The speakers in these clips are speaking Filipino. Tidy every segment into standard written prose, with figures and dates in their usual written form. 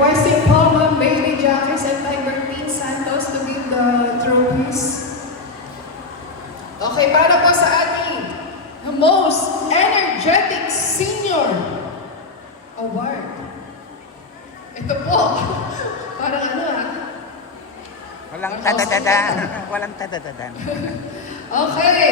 Requesting Palma, Baby Jacques, and Libertine Santos to give the trophies. Okay, para po sa ating most energetic senior award. Ito po, parang ano ha? Walang tadadadan. Walang tadadadan. Okay.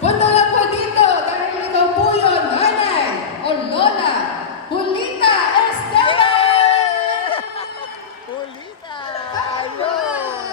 Punta na po dito dahil ikaw po yun, nanay o lola, Julita Estela! Julita! Ayun!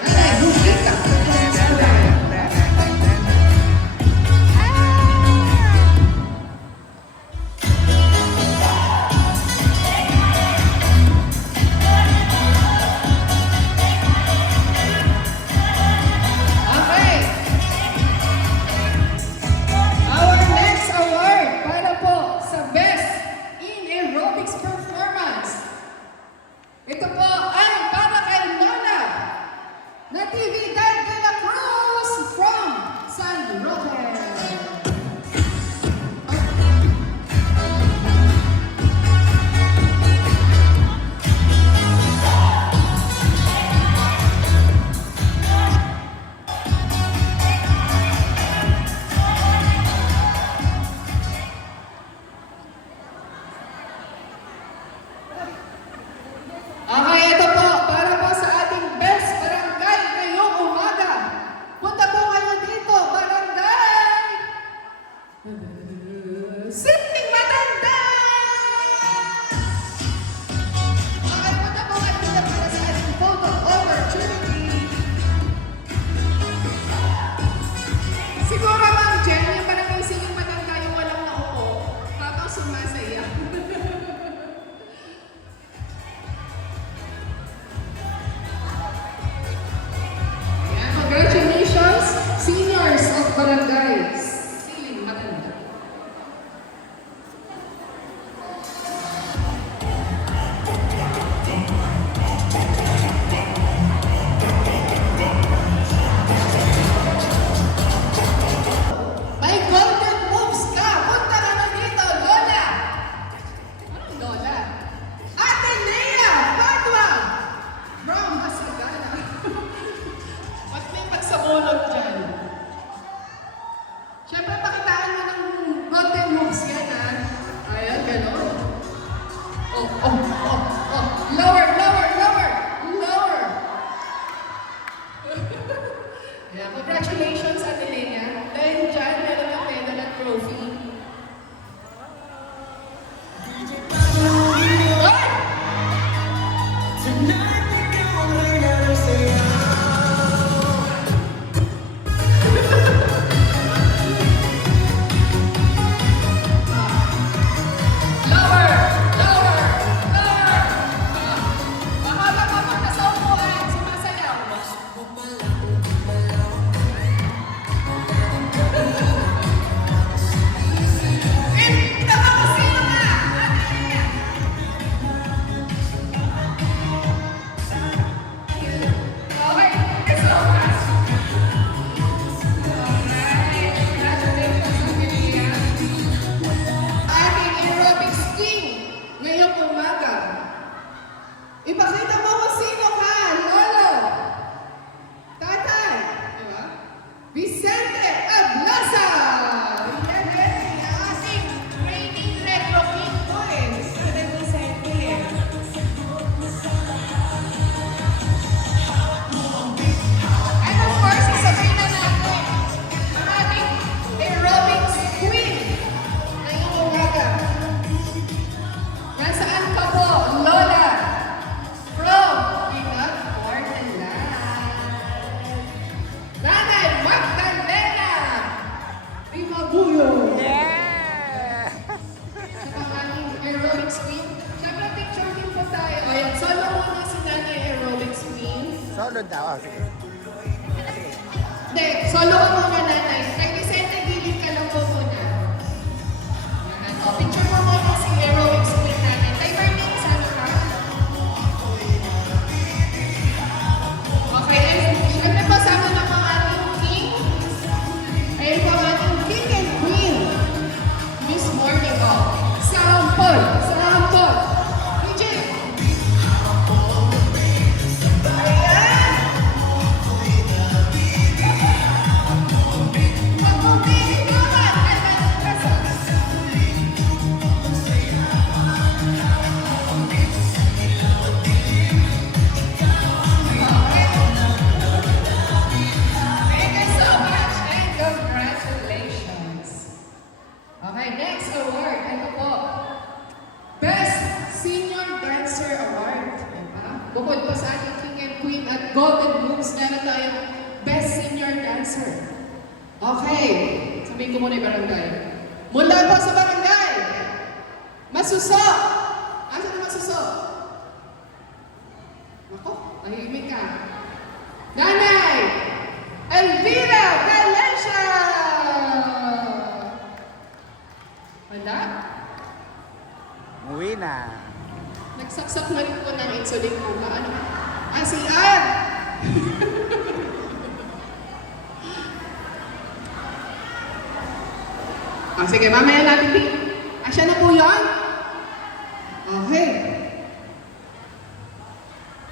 Nanay, Julita! Okay. Our next award para po sa Best in Aerobics Performance. Ito po ay para kay Lola Natividad de la Cruz from San Roque. Okay, ito po, para po sa ating best barangay ngayong umaga. Punta po kayo dito, barangay! Siling Matanda! Okay, punta po kayo dito para sa ating photo opportunity. Siguro, Ma'am Jen, yung barangay Siling Matanda yung walang naupo, habang sumasaya. Ayan, congratulations, seniors of barangays. Siling Matanda. May golden moves ka. Punta ka na dito, Lola. Anong Lola? Ate Lea Padua from Masagana. Ba't may pagsamunod dyan? Siyempre, pakitaan mo ng golden moves yan, ha? Ayan, gano'n. Oh, oh, oh, oh. Lower, lower, lower, lower. Yeah, congratulations, Ate Lea. Dahil dyan, meron kang medal at trophy. Ay! Lower! Lower! Lower! Mahaba ka pa na sa upuan, sumasayaw. Nakakasino ka! Ate Lea! Okay, it's over. Alright, congratulations, Ate Lea. Ating aerobics king ngayong umaga. Ipakita mo kung sino ka, Lolo. Tatay, diba? Vicente Ablasa. Yan din, ang ating reigning retro king po eh. Tatay Vicente eh. And of course, isabihin na natin ang ating aerobics queen ngayong umaga. Nasaan ka po, Lola? From Inag Portland. Nanay Magdalena Rimabuyo. Yeah! Siya ang aming aerobics queen. Siyempre, picture din po tayo. Ayan, solo muna si Nanay aerobics queen. Solo daw. Oh, sige. Hindi, solo ka muna, Nanay. Kay Vicente, gilid ka lang po muna. Ayan, o, picture mo muna si aerobics queen natin. Kay Marlene, saan ka? Okay, and syempre kasama ng mga ating king. Ayun po ang ating king and queen dancer. Okay. Sabihin ko muna yung barangay. Mula po sa barangay. Masuso. Asan na masuso? Ako, tahimik ka. Nanay! Elvira Valencia! Wala? Uwi na. Nagsaksak na rin po ng insulin ko. Ano? Ah, si Ann! Ah, sige, mamaya natin din. Ah, siya na po yun? Okay.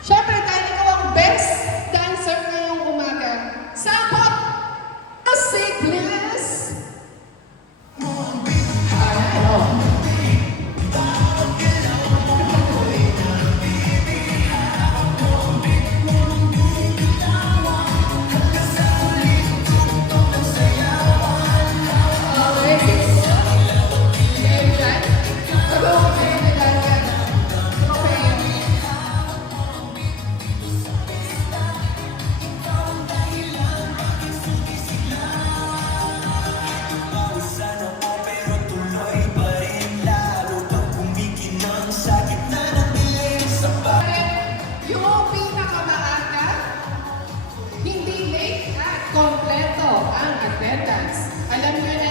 Siyempre, dahil ikaw ang best dancer ngayong umaga, sapot! Music, please! Ayan, oh. Yung pinakamaaga, hindi late at kompleto ang attendance. Alam nyo na